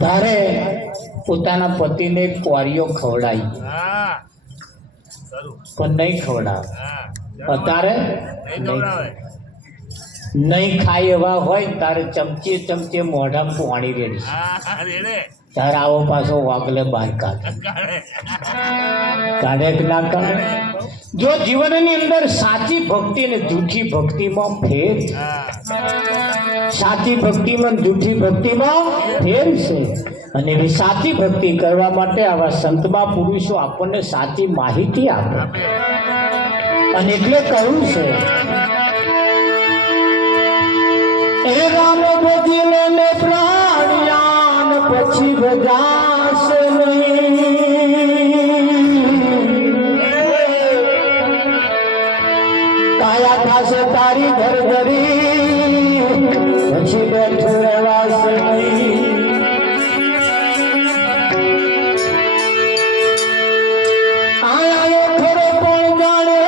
તારે પોતાના પતિને કોરીઓ ખવડાવી પણ નહીં ખવડાવે. અત્યારે નહીં ખાય એવા હોય તારે ચમચે ચમચે મોઢામાં પાણી રેડી તારે આવો પાછો વાગલે બહાર કાઢે કે ના કાઢે. જો જીવનની અંદર સાચી ભક્તિ ને જૂઠી ભક્તિમાં ફેર, સાચી ભક્તિમાં જૂઠી ભક્તિમાં ફેર છે. અને એવી સાચી ભક્તિ કરવા માટે આવા સંતમાં પુરુષો આપણને સાચી માહિતી આપે. અને એટલે કહ્યું છે એ રામ ભજીલે ને પ્રાણ્યાન પછી ભજાશે કાયા ખાશે તારી ઘર ધરી પછી બેઠું રહેવાશે આયો ખરો પણ જાણે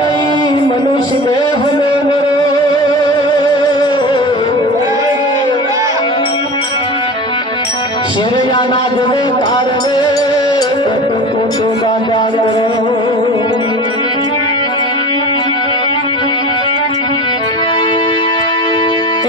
નહીં મનુષ્ય દેહનો શેરયાના જવે કારણે કોટો બાંધા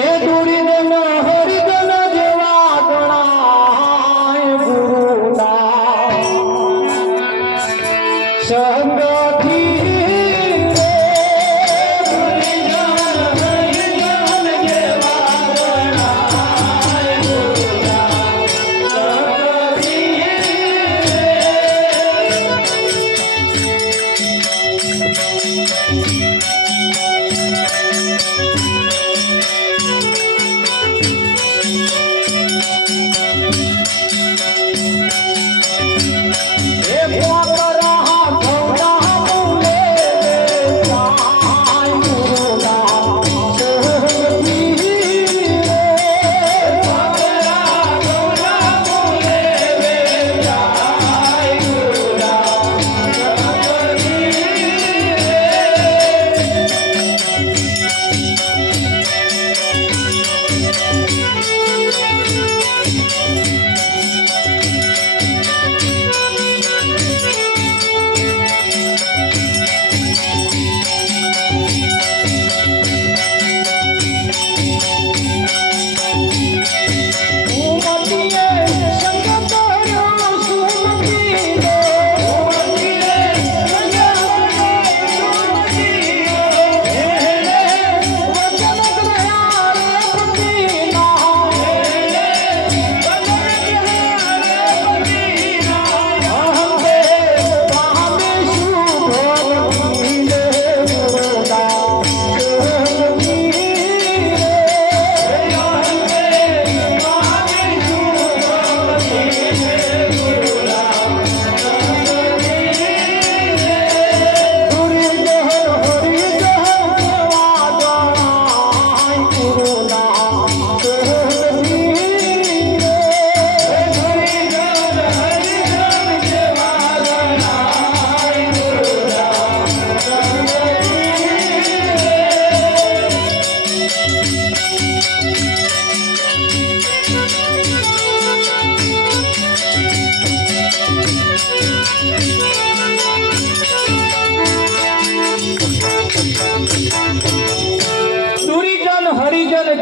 એ દૂરીને ન હરિજન જેવા ગણાય ગુરુના સંગથી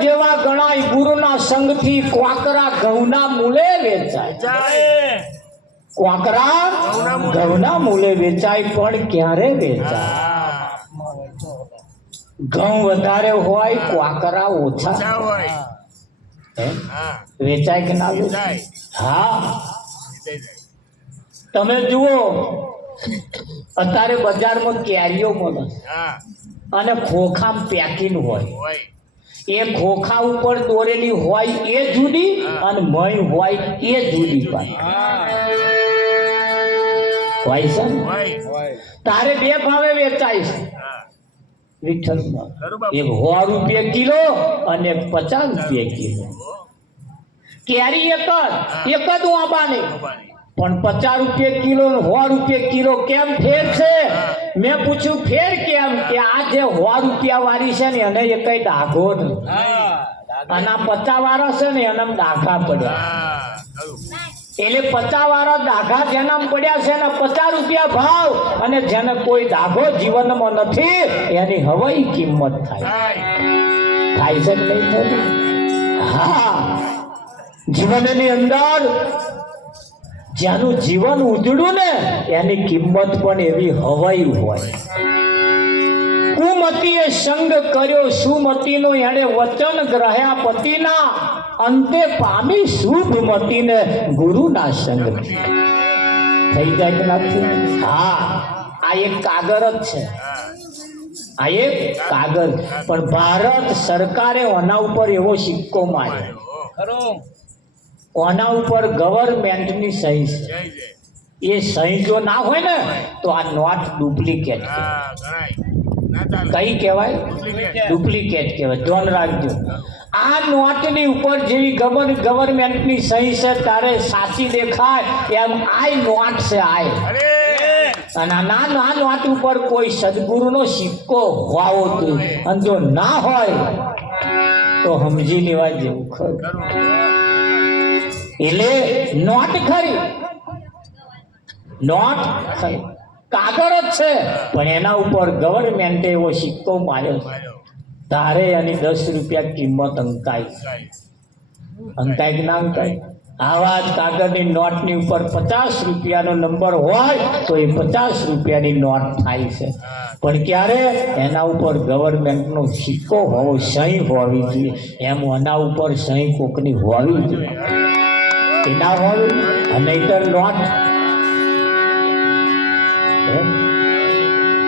જેવા ગણાય ગુરુના સંગથી ક્વાકરા ઘઉંના મૂલે વેચાય. ક્વાકરા ઘઉંના મૂલે વેચાય પણ ક્યારે વેચાય? ઘઉં વધારે હોય ક્વાકરા ઓછા હોય વેચાય કે ના વેચાય? હા, તમે જુઓ અત્યારે બજારમાં કેરીઓ મળે અને ખોખામાં પેકિંગ હોય. એ ખોખા ઉપર દોરેલી હોય એ જુદી અને મય હોય એ જુદી હોય છે. તારે બે ભાવે વેચાય છે વિઠ્ઠલ, એક 100 રૂપિયા કિલો અને 50 રૂપિયા કિલો. કેરી એક જ આંબાની પણ 50 રૂપિયા કિલો 100 રૂપિયા કિલો. કેમ ફેર છે? મેં પૂછ્યું ફેર કેમ? કે આ જે 100 રૂપિયા વાળી છે ને એને એ કઈ ડાઘો નથી, અને આ 50 વાળા છે ને એને ડાઘા પડ્યા. એટલે 50 વાળા દાઘા જેના પડ્યા છે એના 50 રૂપિયા ભાવ, અને જેને કોઈ દાઘો જીવનમાં નથી એની હવાઈ કિંમત થાય છે કે નહીં થતી? હા, જીવનની અંદર જેનું જીવન ઉજળું ને એની કિંમત પણ એવી હવાઈ હોય. કુમતીએ સંગ કર્યો સુમતીનો, એણે વચન ગ્રહ્યા પતિના, અંતે પામી શુભ મતીને ગુરુના સંગ. થઈ જાય કે નથી? હા, આ એક કાગળ જ છે, આ એક કાગળ. પણ ભારત સરકારે આના ઉપર એવો સિક્કો માર્યો, આના ઉપર ગવર્મેન્ટની સહી છે. એ સહી જો ના હોય ને તો આ નોટ ડુપ્લિકેટ કઈ કહેવાય? ડુપ્લિકેટ કહેવાય. ધ્યાન રાખજો. આ નોટની ઉપર જેવી ગવર્મેન્ટની સહી છે તારે સાચી દેખાય એમ આ નોટ છે. અને આ નોટ ઉપર કોઈ સદગુરુનો સિક્કો હોવો જોઈએ, અને જો ના હોય તો સમજી લેવા જેવું ખરું. એટલે નોટ ખરી, નોટ ખરી, કાગળ જ છે, પણ એના ઉપર ગવર્મેન્ટે એવો સિક્કો માર્યો છે. તારે એની 10 રૂપિયા કિંમત અંકાય કે ના અંકાય? આવા જ કાગળની નોટની ઉપર 50 રૂપિયાનો નંબર હોય તો એ 50 રૂપિયાની નોટ થાય છે. પણ ક્યારે? એના ઉપર ગવર્મેન્ટનો સિક્કો હોવો, સહી હોવી જોઈએ. એમ એના ઉપર સહી કોકની હોવી જોઈએ. એ ના હોવી, અને નહીંતર નોટ.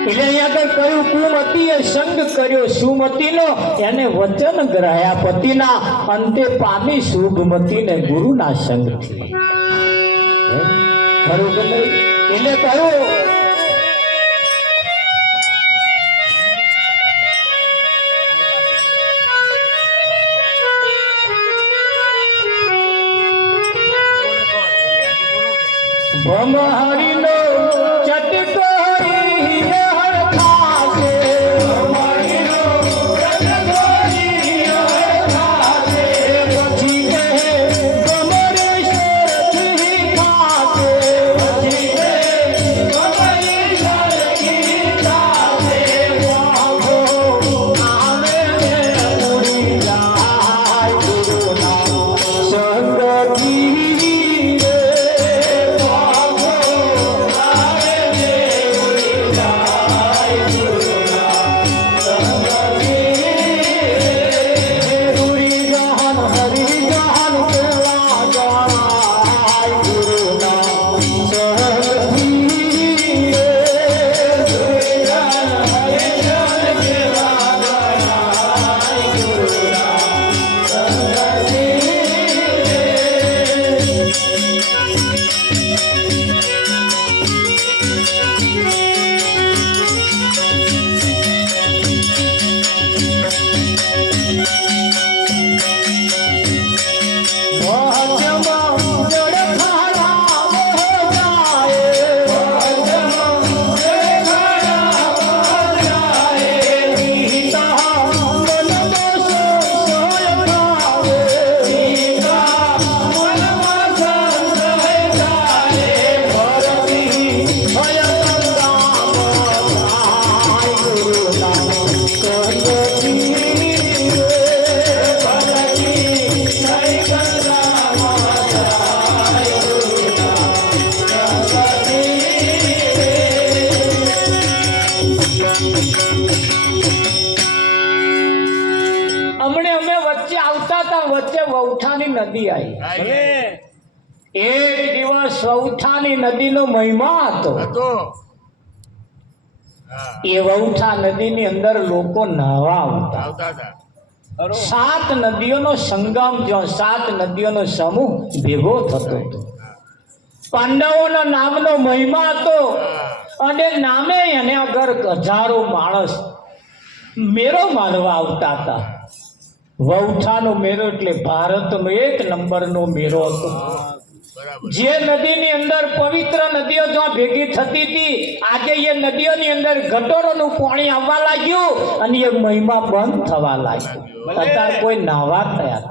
એટલે અહીંયા આગળ કહ્યું કુમતીએ સંગ કર્યો સુમતીનો, એને વચન ગ્રહ્યા પતિના, અંતે પામી શુભમતીને ગુરુના સંગથી. ખરું કે નહીં? એટલે કહ્યું ભમહરીનો ચટકો વચ્ચે વૌઠાની નદી આવી. એક દિવસ વૌઠાની નદીનો મહિમા હતો. એ વૌઠા નદીની અંદર લોકો નાહવા આવતા. 7 નદીઓનો સંગમ, જો 7 નદીઓનો સમૂહ ભેગો થતો હતો. પાંડવોના નામનો મહિમા હતો, અને નામે એને આગળ હજારો માણસ મેરો માનવા આવતા હતા. વૌઠાનો મેરો એટલે ભારતનો 1 નંબરનો મેરો હતો. જે નદીની અંદર પવિત્ર નદીઓ જ્યાં ભેગી થતી હતી, આજે એ નદીઓની અંદર ગટરોનું પાણી આવવા લાગ્યું અને એ મહિમા બંધ થવા લાગ્યું. અત્યારે કોઈ નાવા થયા,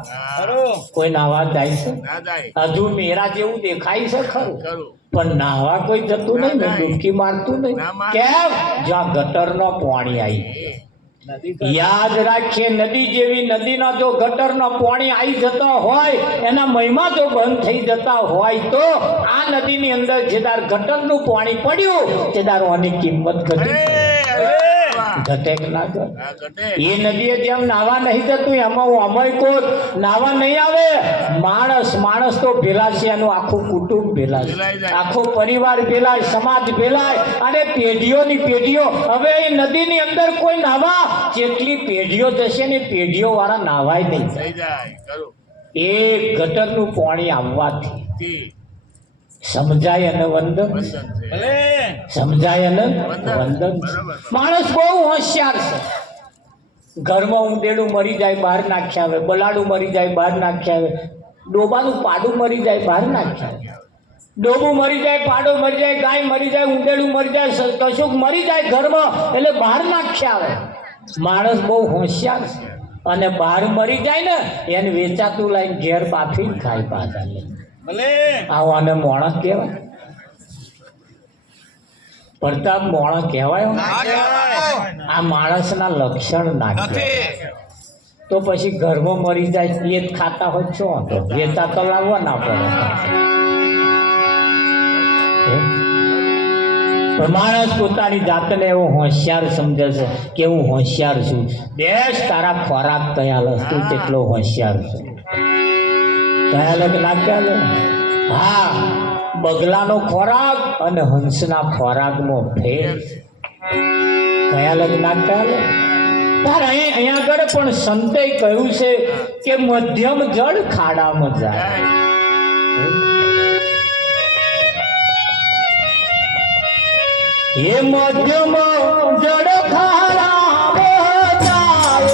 કોઈ નાવા જાય છે? હજુ મેરા જેવું દેખાય છે ખરું, પણ નાવા કોઈ જતું નહીં ને, ડૂબકી મારતું નહીં. કેમ? જ્યાં ગટરનો પાણી આવી. યાદ રાખીએ, નદી જેવી નદીના જો ગટરનો પાણી આવી જતા હોય, એના મહિમા જો બંધ થઈ જતા હોય, તો આ નદીની અંદર જેદાર ગટરનું પાણી પડ્યું તેદાર આની કિંમત ઘટી. ઘટે કે ના ઘટે? એ નદીએ જેમ નાવા નહીં જતું એમાં હું અમય કોટ નાવા નહીં આવે. માણસ તો ભેલા છે, એનું આખું કુટુંબ ભેલા છે, આખો પરિવાર ભેલાય, સમાજ ભેલાય, અને પેઢીઓની પેઢીઓ. હવે એ નદીની અંદર કોઈ નાવા, જેટલી પેઢીઓ જશે ને પેઢીઓ વાળા નાવાય નહીં. એ ગટરનું પાણી આવવાથી સમજાય અને વંદન, સમજાય અને વંદન. માણસ બહુ હોશિયાર છે. ઘરમાં ઊંદેડું મરી જાય બહાર નાખ્યા આવે, બલાડું મરી જાય બહાર નાખ્યા આવે, ડોબાનું પાડું મરી જાય બહાર નાખ્યા આવે, ડોબું મરી જાય, પાડો મરી જાય, ગાય મરી જાય, ઊંદેડું મરી જાય, કશુંક મરી જાય ઘરમાં એટલે બહાર નાખ્યા આવે. માણસ બહુ હોશિયાર છે, અને બહાર મરી જાય ને એને વેચાતું લાઈને ઘેર બાફી ખાય પાછા લે. આવો આને મોણસ કહેવાય? પ્રતાપ મોણસ કહેવાય? આ માણસના લક્ષણ નાખે તો પછી ઘરમાં મરી જાય એ જ ખાતા હોય છો, તો વેચા તો લાવવા ના પડે. માણસ પોતાની જાતને એવો હોશિયાર સમજે છે કે હું હોશિયાર છું. દેશ તારા ખોરાક કયા લસ, તું કેટલો હોશિયાર છે. કયા કે ના કયા? હા, બગલાનો ખોરાક અને હંસના ખોરાકમાં ફેર. કયા લગ ના કયા? તારે અહીંયા આગળ પણ સંતે કહ્યું છે કે મધ્યમ જળ ખાડામાં જાય. એ મધ્યમ જળ ખાડામાં જાય,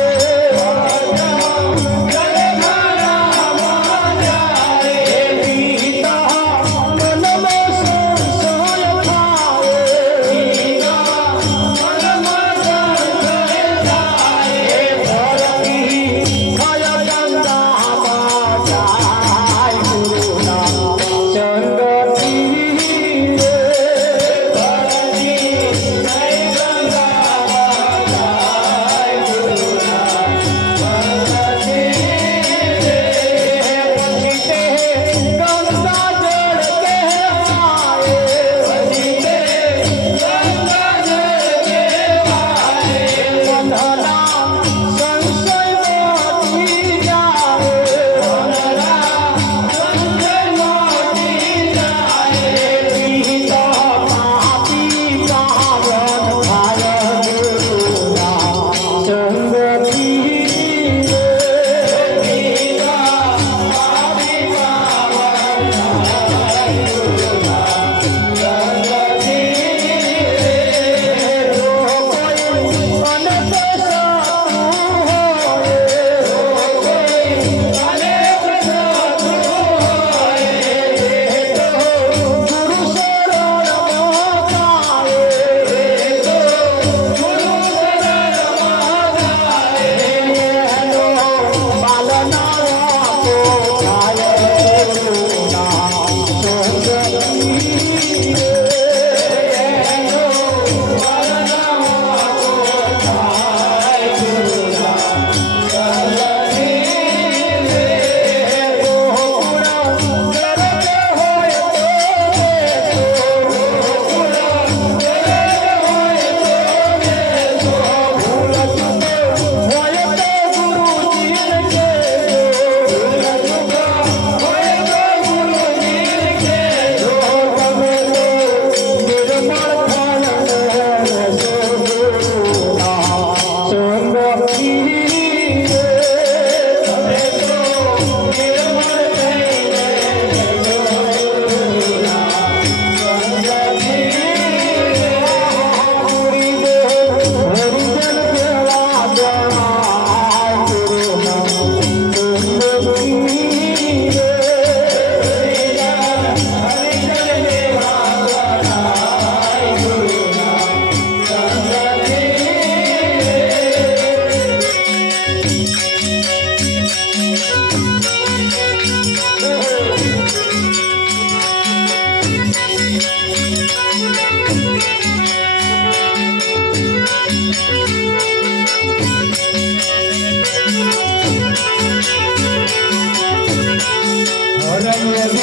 ખાઈ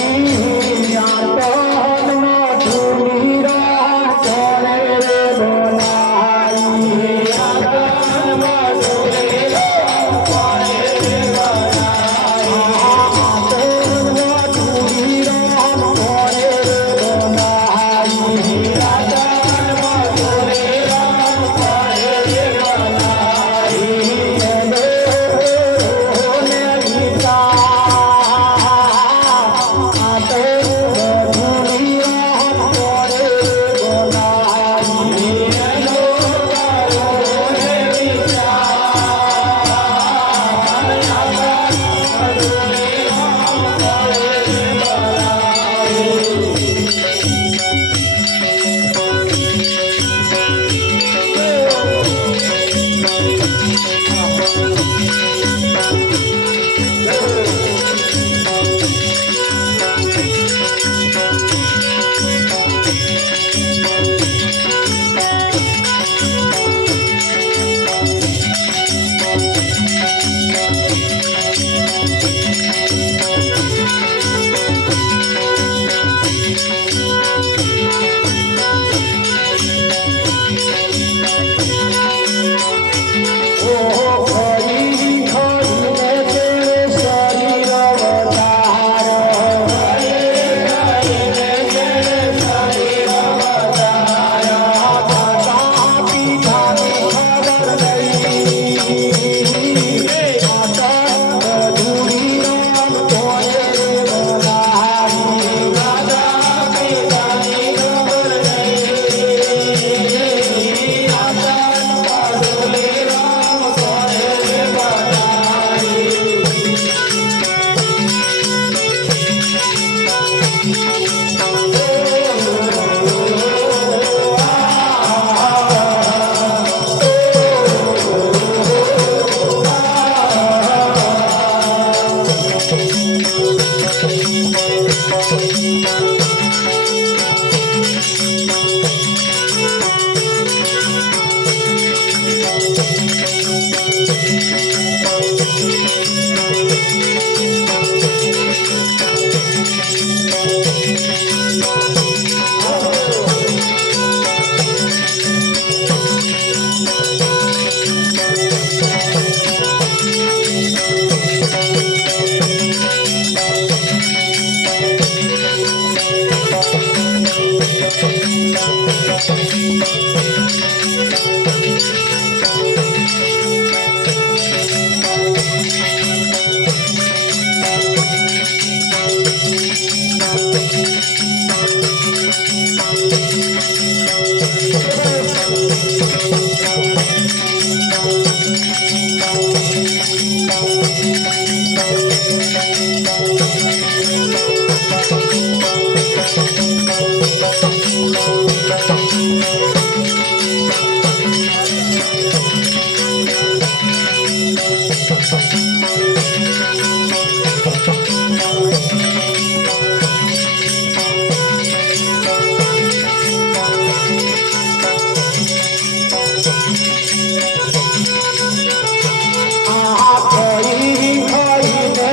ખાઈને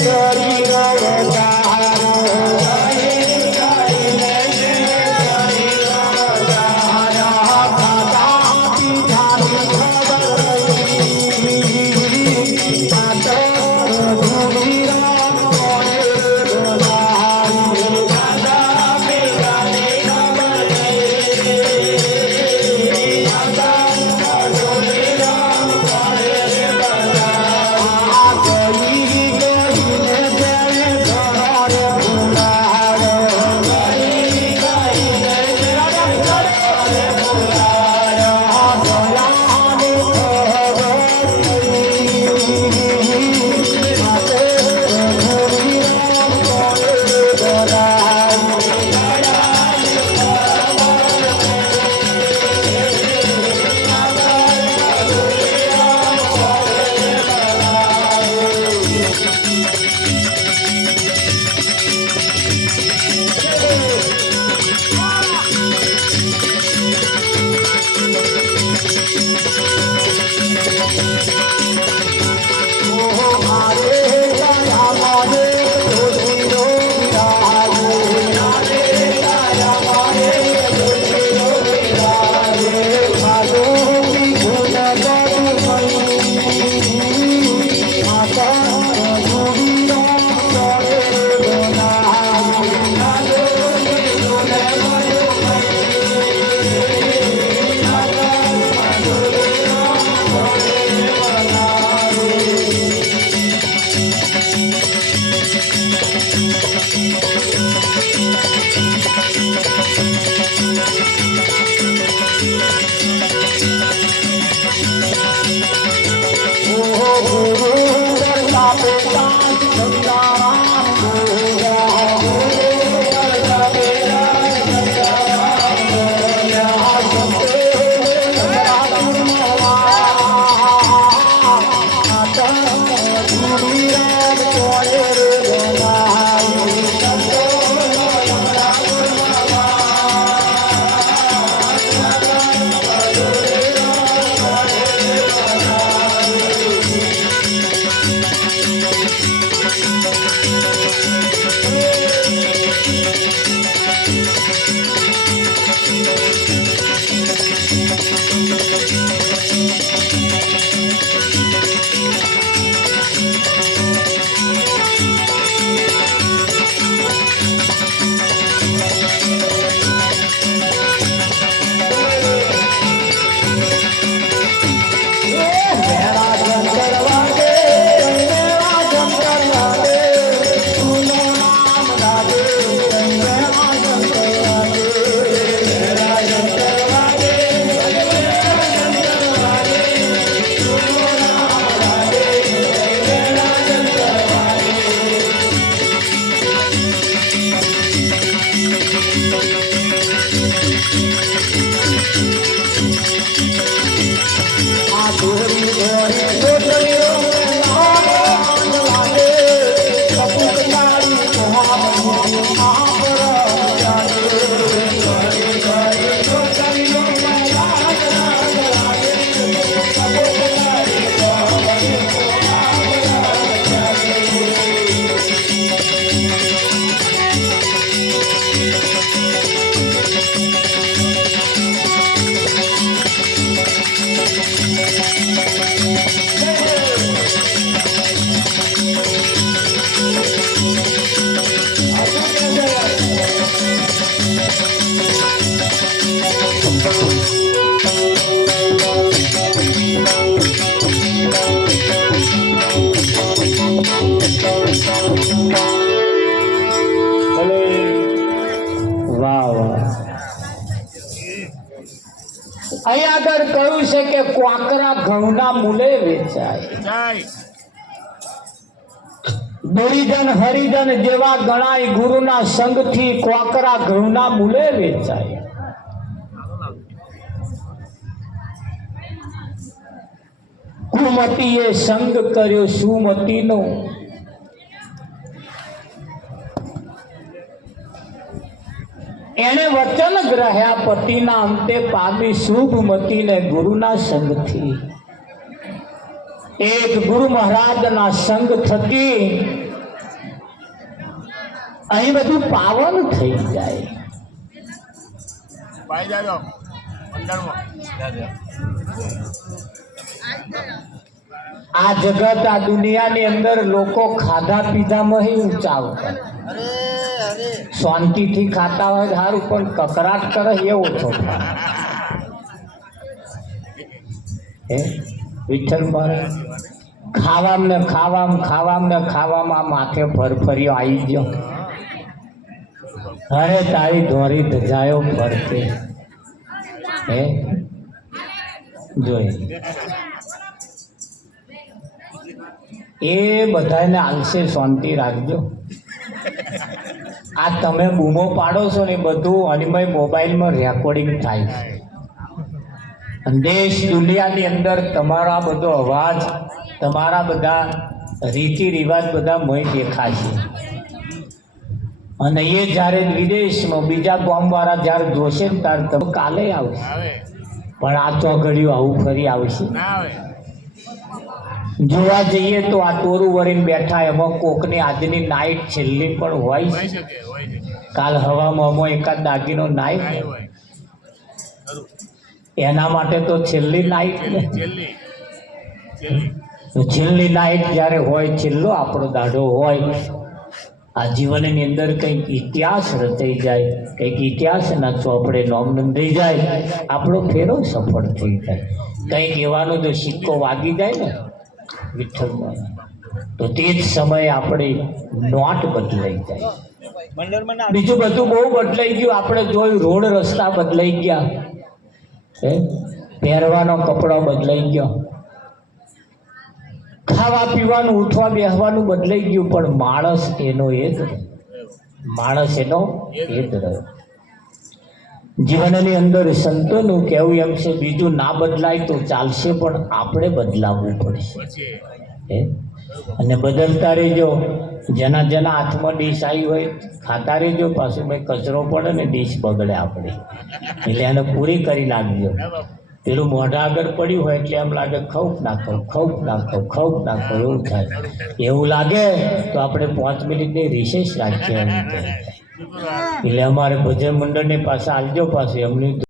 શરીર અહીં આગળ કહ્યું છે કે ક્વાકરા ઘઉંના મૂલે વેચાય. દુરીજન હરિજન જેવા ગણાય ગુરુના સંગથી ક્વાકરા ઘઉંના મૂલે વેચાય. કુમતીએ સંગ કર્યો સુમતીનો, એને વચન ગ્રહ્યા પતિના અંતે પામી શુભમતીને ગુરુના સંગથી. એક ગુરુ મહારાજના સંગ થકી અહીં બધું પાવન થઈ જાય. આ જગત આ દુનિયાની અંદર લોકો ખાધા પીધામાં ઊંચા આવતા, શાંતિથી ખાતા હોય સારું, પણ કકરાટ કરે એવો છો. વિઠ્ઠલ મહારાજ ખાવામાં માથે ફરફરિયો આવી ગયો. અરે તારી ધોરી ધજાયો ફરતે જોઈ એ બધાને આલશે. શાંતિ રાખજો. આ તમે બૂમો પાડો છો ને બધું અનિમય મોબાઈલમાં રેકોર્ડિંગ થાય છે. દેશ દુનિયાની અંદર તમારા બધો અવાજ, તમારા બધા રીતિ રિવાજ બધા મય દેખાશે. અને એ જ્યારે વિદેશમાં બીજા ગામવાળા જ્યારે જોશે ને ત્યારે તમે કાલે આવશે, પણ આ ચોઘડિયું આવું ફરી આવશે. જોવા જઈએ તો આ ટોરું વળીને બેઠા, એમાં કોકની આજની નાઈટ છેલ્લી પણ હોય. કાલ હવામાં એકાદ દાગીનો નાઈટ, એના માટે તો છેલ્લી નાઈટ ને. છેલ્લી નાઈટ જ્યારે હોય, છેલ્લો આપણો દાડો હોય, આ જીવનની અંદર કંઈક ઇતિહાસ રચાઈ જાય, કંઈક ઇતિહાસના ચોપડે નોમ નોંધાઈ જાય, આપણો ફેરો સફળ થઈ જાય. કંઈક એવાનો જો સિક્કો વાગી જાય ને વિઠ્ઠલમાં, તો તે જ સમયે આપણી નોટ બદલાઈ જાય. બીજું બધું બહુ બદલાઈ ગયું. આપણે જોયું રોડ રસ્તા બદલાઈ ગયા, પહેરવાનો કપડો બદલાઈ ગયો, ખાવા પીવાનું ઉઠવા બેસવાનું બદલાઈ ગયું, પણ માણસ એનો એ જ રહ્યો. માણસ એનો એ જ રહ્યો. જીવનની અંદર સંતોનું કહેવું એમ છે, બીજું ના બદલાય તો ચાલશે, પણ આપણે બદલાવવું પડશે. અને બદલતા રહેજો. જેના જેના હાથમાં ડીશ આવી હોય ખાતા રહેજો. પાછું ભાઈ કચરો પડે ને ડીશ બગડે આપણે, એટલે એને પૂરી કરી નાખજો. પેલું મોઢા આગળ પડ્યું હોય એટલે એમ લાગે ખૌફ નાખો, ખૌફ નાખો, ખૌફ નાખો, એવું થાય. એવું લાગે તો આપણે 5 મિનિટની રિસેસ રાખીએ. એટલે અમારે ભજન મંડળની પાસે આવજો. પાછું એમની